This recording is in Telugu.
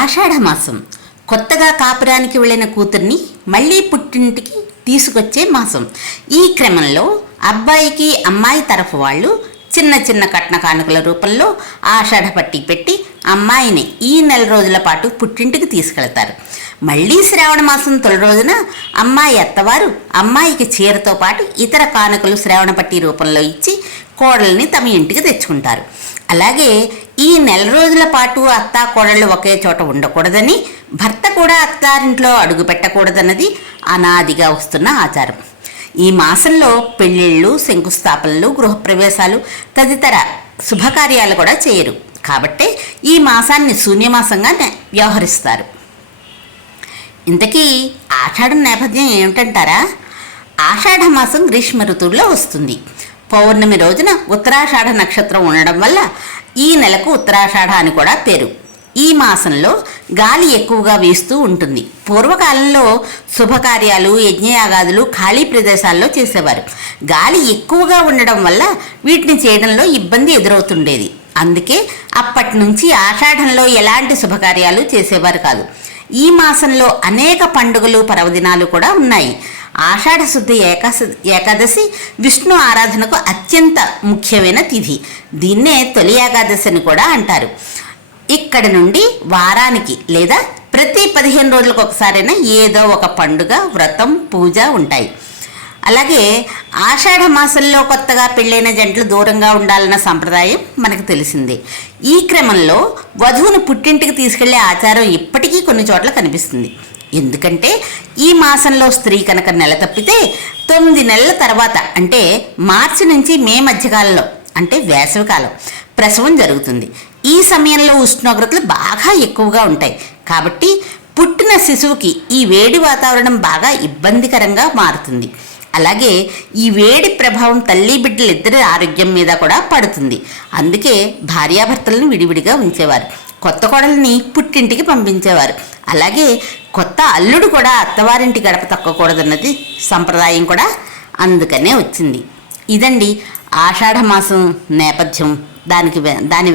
ఆషాఢమాసం. కొత్తగా కాపురానికి వెళ్ళిన కూతుర్ని మళ్ళీ పుట్టింటికి తీసుకొచ్చే మాసం. ఈ క్రమంలో అబ్బాయికి అమ్మాయి తరఫు వాళ్ళు చిన్న చిన్న కట్న కానుకల రూపంలో ఆషాఢ పట్టి పెట్టి అమ్మాయిని ఈ నెల రోజుల పాటు పుట్టింటికి తీసుకెళ్తారు. మళ్ళీ శ్రావణ మాసం తొలి రోజున అమ్మాయి అత్తవారు అమ్మాయికి చీరతో పాటు ఇతర కానుకలు శ్రావణ పట్టి రూపంలో ఇచ్చి కోడల్ని తమ ఇంటికి తెచ్చుకుంటారు. అలాగే ఈ నెల రోజుల పాటు అత్తా కోడళ్ళు ఒకే చోట ఉండకూడదని భర్త కూడా అత్తారింట్లో అడుగు పెట్టకూడదన్నది అనాదిగా వస్తున్న ఆచారం. ఈ మాసంలో పెళ్ళిళ్ళు శంకుస్థాపనలు గృహప్రవేశాలు తదితర శుభకార్యాలు కూడా చేయరు. కాబట్టే ఈ మాసాన్ని శూన్యమాసంగా వ్యవహరిస్తారు. ఇంతకీ ఆషాఢం నేపథ్యం ఏమిటంటారా? ఆషాఢ మాసం గ్రీష్మ ఋతువులో వస్తుంది. పౌర్ణమి రోజున ఉత్తరాషాఢ నక్షత్రం ఉండడం వల్ల ఈ నెలకు ఉత్తరాషాఢ అని కూడా పేరు. ఈ మాసంలో గాలి ఎక్కువగా వీస్తూ ఉంటుంది. పూర్వకాలంలో శుభకార్యాలు యజ్ఞయాగాదులు ఖాళీ ప్రదేశాల్లో చేసేవారు. గాలి ఎక్కువగా ఉండడం వల్ల వీటిని చేయడంలో ఇబ్బంది ఎదురవుతుండేది. అందుకే అప్పటి నుంచి ఆషాఢంలో ఎలాంటి శుభకార్యాలు చేసేవారు కాదు. ఈ మాసంలో అనేక పండుగలు పర్వదినాలు కూడా ఉన్నాయి. ఆషాఢ శుద్ధి ఏకాశ ఏకాదశి విష్ణు ఆరాధనకు అత్యంత ముఖ్యమైన తిథి. దీన్నే తొలి ఏకాదశి అని కూడా అంటారు. ఇక్కడ నుండి వారానికి లేదా ప్రతి పదిహేను రోజులకు ఒకసారైనా ఏదో ఒక పండుగ వ్రతం పూజ ఉంటాయి. అలాగే ఆషాఢ మాసంలో కొత్తగా పెళ్ళైన జంటలు దూరంగా ఉండాలన్న సంప్రదాయం మనకు తెలిసిందే. ఈ క్రమంలో వధువును పుట్టింటికి తీసుకెళ్ళే ఆచారం ఇప్పటికీ కొన్ని చోట్ల కనిపిస్తుంది. ఎందుకంటే ఈ మాసంలో స్త్రీ కనుక నెల తప్పితే తొమ్మిది నెలల తర్వాత అంటే మార్చి నుంచి మే మధ్యకాలంలో అంటే వేసవికాలం ప్రసవం జరుగుతుంది. ఈ సమయంలో ఉష్ణోగ్రతలు బాగా ఎక్కువగా ఉంటాయి. కాబట్టి పుట్టిన శిశువుకి ఈ వేడి వాతావరణం బాగా ఇబ్బందికరంగా మారుతుంది. అలాగే ఈ వేడి ప్రభావం తల్లి బిడ్డలు ఇద్దరి ఆరోగ్యం మీద కూడా పడుతుంది. అందుకే భార్యాభర్తలను విడివిడిగా ఉంచేవారు. కొత్త కోడల్ని పుట్టింటికి పంపించేవారు. అలాగే కొత్త అల్లుడు కూడా అత్తవారింటి గడప తక్కకూడదన్నది సంప్రదాయం కూడా అందుకనే వచ్చింది. ఇదండి ఆషాఢమాసం నేపథ్యం. దానికి దాని